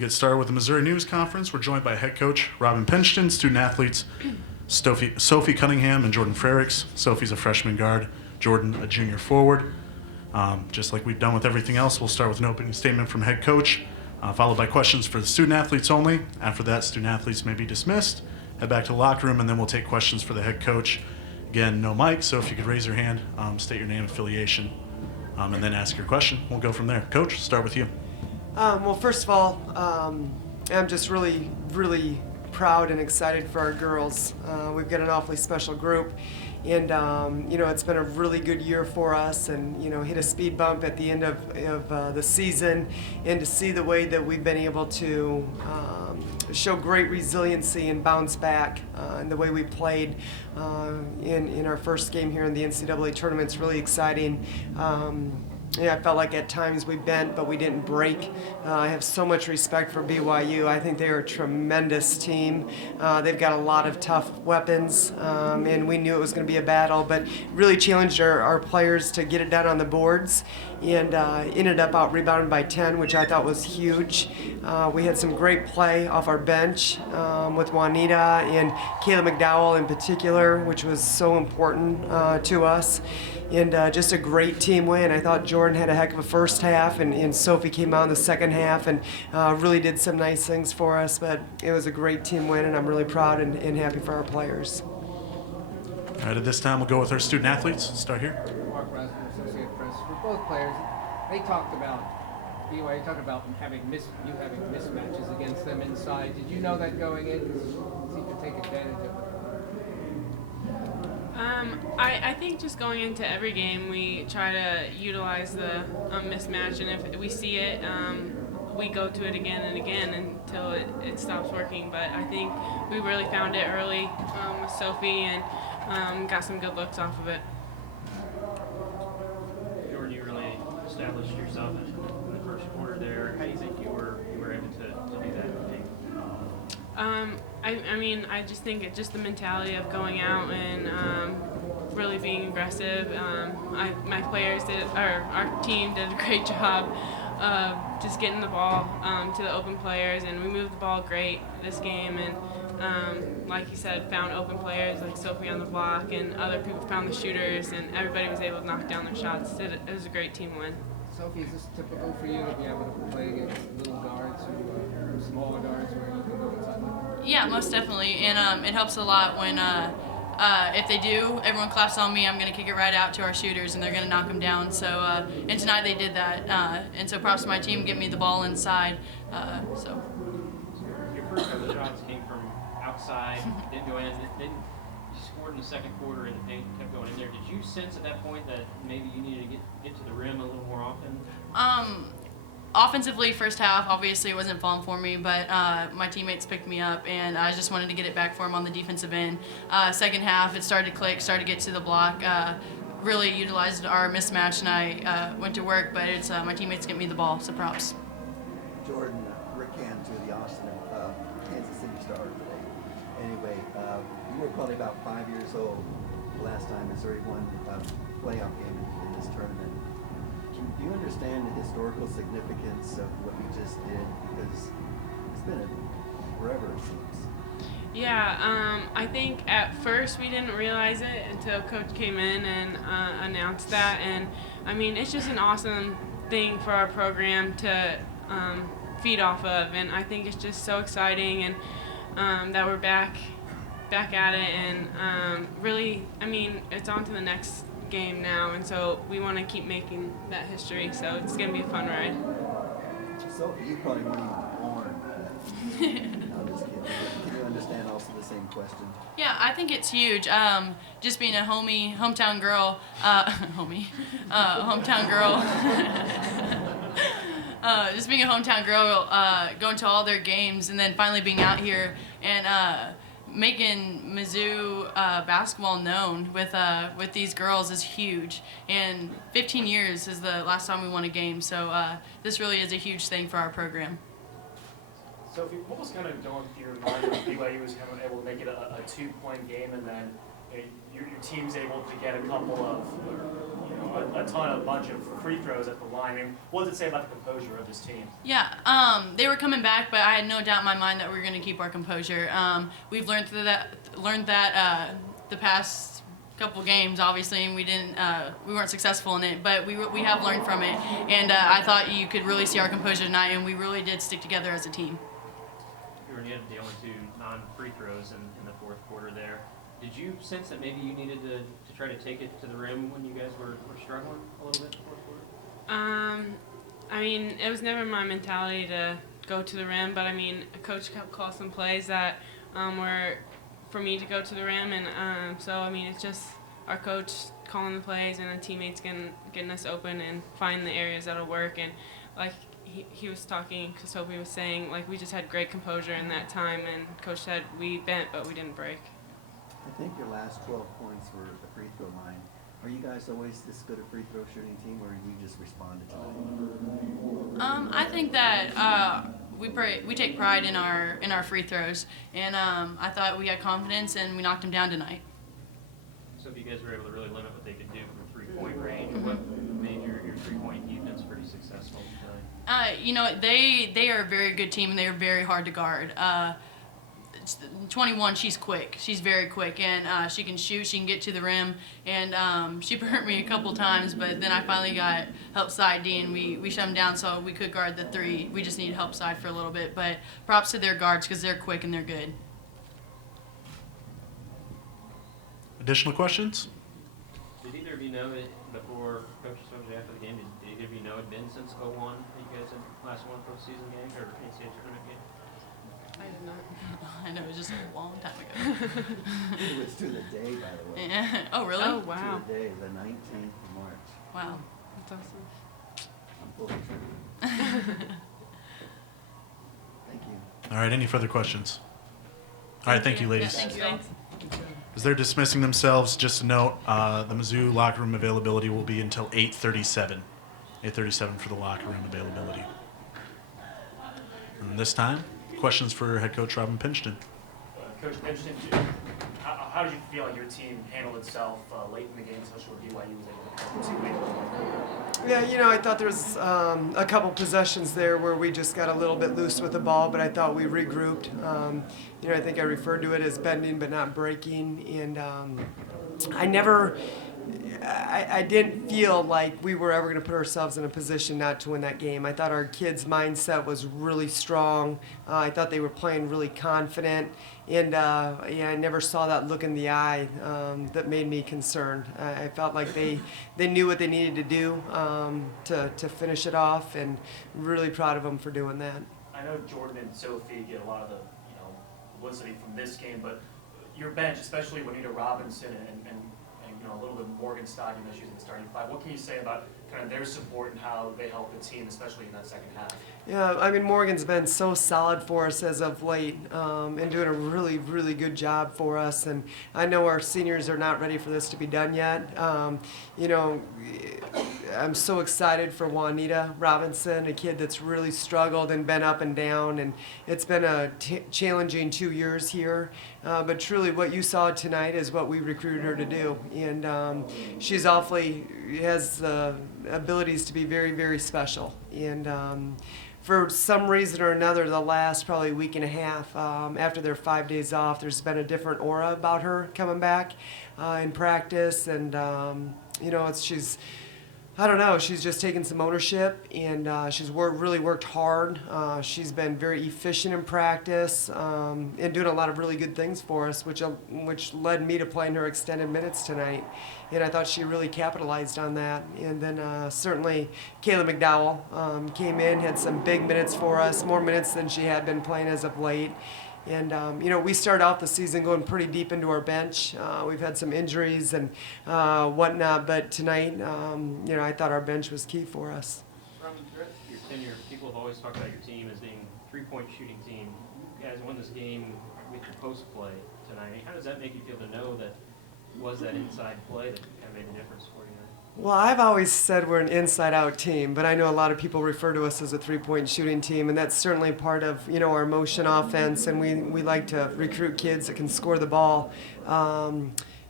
We'll get started with the Missouri News Conference. We're joined by head coach Robin Pinchton, student athletes Sophie Cunningham and Jordan Frericks. Sophie's a freshman guard, Jordan a junior forward. Just like we've done with everything else, we'll start with an opening statement from head coach, followed by questions for the student athletes only. After that, student athletes may be dismissed, head back to the locker room, and then we'll take questions for the head coach. Again, no mic, so if you could raise your hand, state your name, affiliation, and then ask your question. We'll go from there. Coach, start with you. Well, first of all, I'm just really proud and excited for our girls. We've got an awfully special group, and it's been a really good year for us, and hit a speed bump at the end of the season, and to see the way that we've been able to show great resiliency and bounce back, and the way we played in our first game here in the NCAA tournament is really exciting. I felt like at times we bent, but we didn't break. I have so much respect for BYU. I think they're a tremendous team. They've got a lot of tough weapons, and we knew it was going to be a battle, but really challenged our players to get it done on the boards, and ended up out rebounded by 10, which I thought was huge. We had some great play off our bench with Juanita and Kayla McDowell in particular, which was so important to us. And just a great team win. I thought Jordan had a heck of a first half, and Sophie came out in the second half and really did some nice things for us. But it was a great team win, and I'm really proud and happy for our players. All right, at this time, we'll go with our student athletes. Start here. Mark Rasmus, Associated Press. For both players, they talked about BYU talked about having mismatches against them inside. Did you know that going in? It seemed to take advantage of it. I think just going into every game, we try to utilize the mismatch, and if we see it, we go to it again and again until it stops working. But I think we really found it early with Sophie and got some good looks off of it. Jordan, you really established yourself in the first quarter there. How do you think you were able to do that in the game? I just think it's just the mentality of going out and really being aggressive. My players our team did a great job of just getting the ball to the open players, and we moved the ball great this game. And like you said, found open players like Sophie on the block, and other people found the shooters, and everybody was able to knock down their shots. It was a great team win. Sophie, is this typical for you to be able to play against little guards or smaller guards where you can go inside them? Yeah, most definitely, and it helps a lot when if they do, everyone claps on me. I'm going to kick it right out to our shooters, and they're going to knock them down. So, and tonight they did that, and so props to my team, get me the ball inside. So. Your first couple of shots came from outside, didn't go in. Then you scored in the second quarter, and the paint kept going in there. Did you sense at that point that maybe you needed to get to the rim a little more often? Offensively, first half, obviously it wasn't falling for me, but my teammates picked me up, and I just wanted to get it back for them on the defensive end. Second half, it started to click, started to get to the block, really utilized our mismatch, and I went to work, but it's my teammates get me the ball, so props. Jordan, Rick Hand to the Austin Kansas City Star today. Anyway, you were probably about 5 years old the last time Missouri won a playoff game in this tournament. Do you understand the historical significance of what we just did? Because it's been forever, it seems. Yeah, I think at first we didn't realize it until Coach came in and announced that. And, it's just an awesome thing for our program to feed off of. And I think it's just so exciting and that we're back at it. And really, it's on to the next game now, and so we want to keep making that history, so it's going to be a fun ride. So you probably weren't even born. I'm just kidding. Can you understand also the same question? Yeah, I think it's huge. Just being a hometown girl, just being a hometown girl, going to all their games, and then finally being out here and making Mizzou basketball known with these girls is huge. And 15 years is the last time we won a game, so this really is a huge thing for our program. Sophie, what was kind of going through your mind when BYU was kind of able to make it a two-point game, and then your team's able to get a couple of, a bunch of free throws at the line. I mean, what does it say about the composure of this team? Yeah, they were coming back, but I had no doubt in my mind that we were going to keep our composure. We've learned that the past couple games, obviously, and we weren't successful in it, but we have learned from it, and I thought you could really see our composure tonight, and we really did stick together as a team. You were near the only 2 non-free throws in the fourth quarter there. Did you sense that maybe you needed to try to take it to the rim when you guys were struggling a little bit in the fourth quarter? I mean, it was never my mentality to go to the rim, but I mean, a coach kept calling some plays that were for me to go to the rim, and so I mean, it's just our coach calling the plays and the teammates getting us open and find the areas that'll work. And like he was talking, Sophie was saying, like, we just had great composure in that time, and coach said we bent but we didn't break. I think your last 12 points were the free throw line. Are you guys always this good a free throw shooting team, or you just responded tonight? I think that we take pride in our free throws, and I thought we had confidence and we knocked them down tonight. So if you guys were able to really limit what they could do from 3-point range, what made your 3-point defense pretty successful tonight? They are a very good team, and they are very hard to guard. 21, she's quick. She's very quick, and she can shoot. She can get to the rim, and she hurt me a couple times, but then I finally got help side D, and we shut them down so we could guard the 3. We just needed help side for a little bit, but props to their guards because they're quick and they're good. Additional questions? Did either of you know that before Coach spoke to you after the game, did either of you know it had been since 01 that you guys had last won postseason game or NCAA tournament game? I did not. I know, it was just a long time ago. It was to the day, by the way. Yeah. Oh, really? Oh, wow. To the day, the 19th of March. Wow. That's awesome. I'm full of trivia. Thank you. All right, any further questions? All right, thank you, ladies. Yeah, thank you. Thanks. As they're dismissing themselves, just a note, the Mizzou locker room availability will be until 8:37. 8:37 for the locker room availability. And this time, questions for head coach Robin Pinchton. Coach Pinchton, how did you feel like your team handled itself late in the game, especially where BYU was able to come 2 late? Yeah, I thought there was a couple possessions there where we just got a little bit loose with the ball, but I thought we regrouped. I think I referred to it as bending but not breaking, and I didn't feel like we were ever going to put ourselves in a position not to win that game. I thought our kids' mindset was really strong. I thought they were playing really confident, and I never saw that look in the eye that made me concerned. I felt like they knew what they needed to do to finish it off, and really proud of them for doing that. I know Jordan and Sophie get a lot of the publicity from this game, but your bench, especially Juanita Robinson and a little bit Morgan Stocking that she's in the starting 5. What can you say about kind of their support and how they help the team, especially in that second half? Yeah, I mean, Morgan's been so solid for us as of late and doing a really, really good job for us. And I know our seniors are not ready for this to be done yet. I'm so excited for Juanita Robinson, a kid that's really struggled and been up and down. And it's been a challenging 2 years here. But truly what you saw tonight is what we recruited her to do. And she's has the abilities to be very, very special. And for some reason or another, the last probably week and a half after their 5 days off, there's been a different aura about her coming back in practice. And, I don't know, she's just taken some ownership, and she's really worked hard. She's been very efficient in practice and doing a lot of really good things for us, which led me to playing her extended minutes tonight. And I thought she really capitalized on that. And then certainly Kayla McDowell came in, had some big minutes for us, more minutes than she had been playing as of late. And, we started out the season going pretty deep into our bench. We've had some injuries and whatnot, but tonight, I thought our bench was key for us. Robin, throughout your tenure, people have always talked about your team as being a 3-point shooting team. You guys won this game with your post play tonight. How does that make you feel to know that was that inside play that kind of made the difference for you? Well, I've always said we're an inside-out team, but I know a lot of people refer to us as a 3-point shooting team, and that's certainly part of our motion offense, and we like to recruit kids that can score the ball.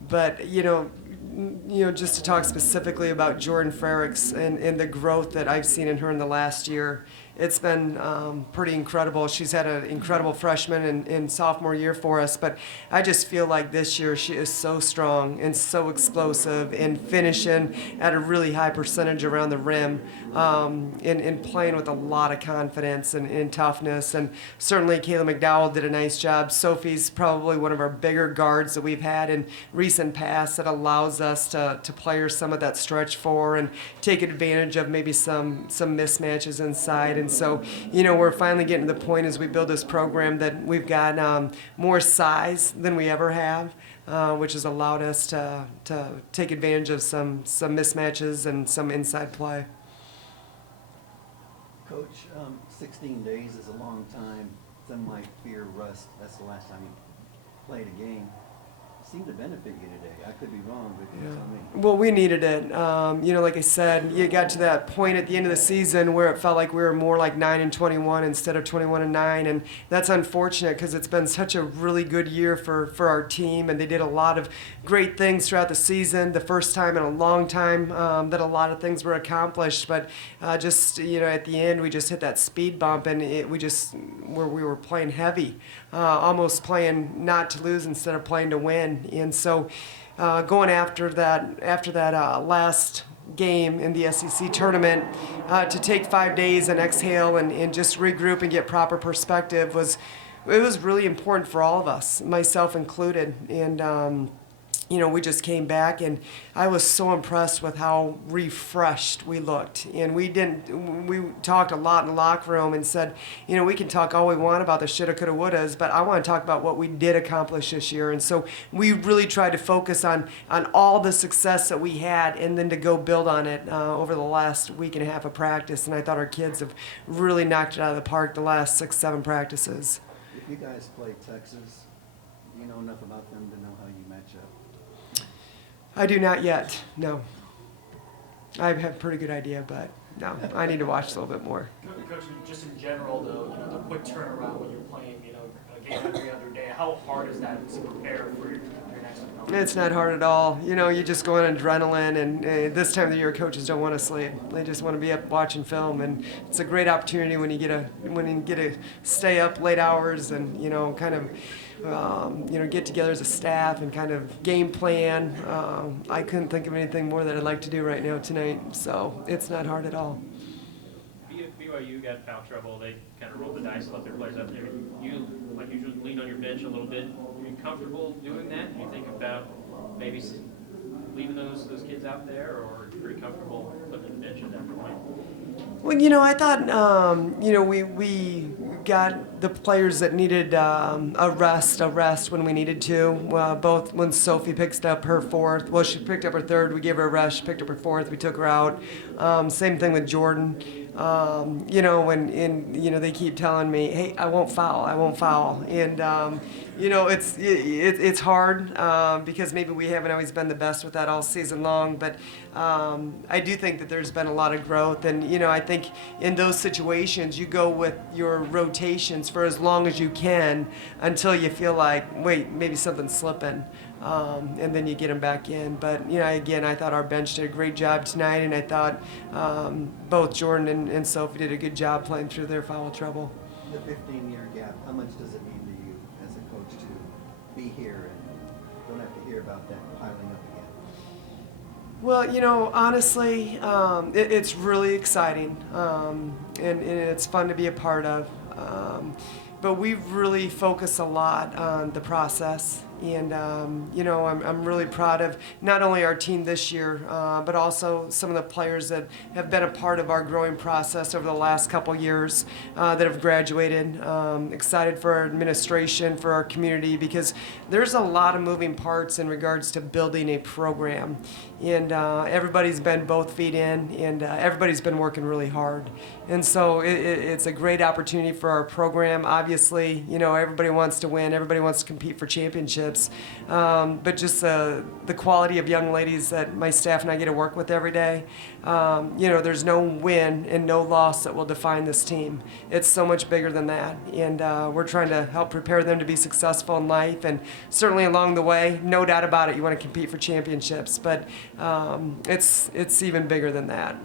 But just to talk specifically about Jordan Frericks and the growth that I've seen in her in the last year, it's been pretty incredible. She's had an incredible freshman and sophomore year for us, but I just feel like this year she is so strong and so explosive and finishing at a really high percentage around the rim and playing with a lot of confidence and toughness. And certainly Kayla McDowell did a nice job. Sophie's probably one of our bigger guards that we've had in recent past that allows us to play her some of that stretch four and take advantage of maybe some mismatches inside. And so, we're finally getting to the point as we build this program that we've got more size than we ever have, which has allowed us to take advantage of some mismatches and some inside play. Coach, 16 days is a long time. Some might fear rust. That's the last time you played a game. Seemed to benefit you today. I could be wrong, but you tell me. Well, we needed it. Like I said, you got to that point at the end of the season where it felt like we were more like 9-21 instead of 21-9, and that's unfortunate because it's been such a really good year for our team, and they did a lot of great things throughout the season. The first time in a long time that a lot of things were accomplished, but at the end we just hit that speed bump, and we were playing heavy, almost playing not to lose instead of playing to win. And so going after that last game in the SEC tournament, to take 5 days and exhale and just regroup and get proper perspective was really important for all of us, myself included. And we just came back, and I was so impressed with how refreshed we looked. And we talked a lot in the locker room and said, we can talk all we want about the shoulda, coulda, wouldas, but I want to talk about what we did accomplish this year. And so we really tried to focus on all the success that we had and then to go build on it over the last week and a half of practice. And I thought our kids have really knocked it out of the park the last 6-7 practices. If you guys play Texas, do you know enough about them to know how you match up? I do not yet, no. I have a pretty good idea, but no, I need to watch a little bit more. Coach, just in general, though, the quick turnaround when you're playing, a game every other day, how hard is that to prepare for your next opponent? It's not hard at all. You just go on adrenaline, and this time of the year, coaches don't want to sleep. They just want to be up watching film, and it's a great opportunity when you get to stay up late hours and kind of. Get together as a staff and kind of game plan. I couldn't think of anything more that I'd like to do right now tonight, so it's not hard at all. BYU got foul trouble. They kind of rolled the dice and let their players up there. You, like usually, leaned on your bench a little bit. Are you comfortable doing that? Do you think about maybe leaving those kids out there, or are you pretty comfortable putting the bench at that point? Well, I thought, we got the players that needed a rest when we needed to. Both when Sophie picked up her fourth. Well, she picked up her third. We gave her a rest. She picked up her fourth. We took her out. Same thing with Jordan. When they keep telling me, hey, I won't foul. And, it's hard because maybe we haven't always been the best with that all season long. But I do think that there's been a lot of growth. And, I think in those situations, you go with your rotations for as long as you can until you feel like, wait, maybe something's slipping. And then you get them back in. But, again, I thought our bench did a great job tonight, and I thought both Jordan and Sophie did a good job playing through their foul trouble. The 15-year gap, how much does it mean to you as a coach to be here and don't have to hear about that piling up again? Well, honestly, it's really exciting, and it's fun to be a part of. But we really focus a lot on the process. And, I'm really proud of not only our team this year, but also some of the players that have been a part of our growing process over the last couple years that have graduated. Excited for our administration, for our community, because there's a lot of moving parts in regards to building a program. And everybody's been both feet in, and everybody's been working really hard. And so it's a great opportunity for our program. Obviously, everybody wants to win. Everybody wants to compete for championships. championships, but just the quality of young ladies that my staff and I get to work with every day. There's no win and no loss that will define this team. It's so much bigger than that, and we're trying to help prepare them to be successful in life, and certainly along the way, no doubt about it, you want to compete for championships, but it's even bigger than that.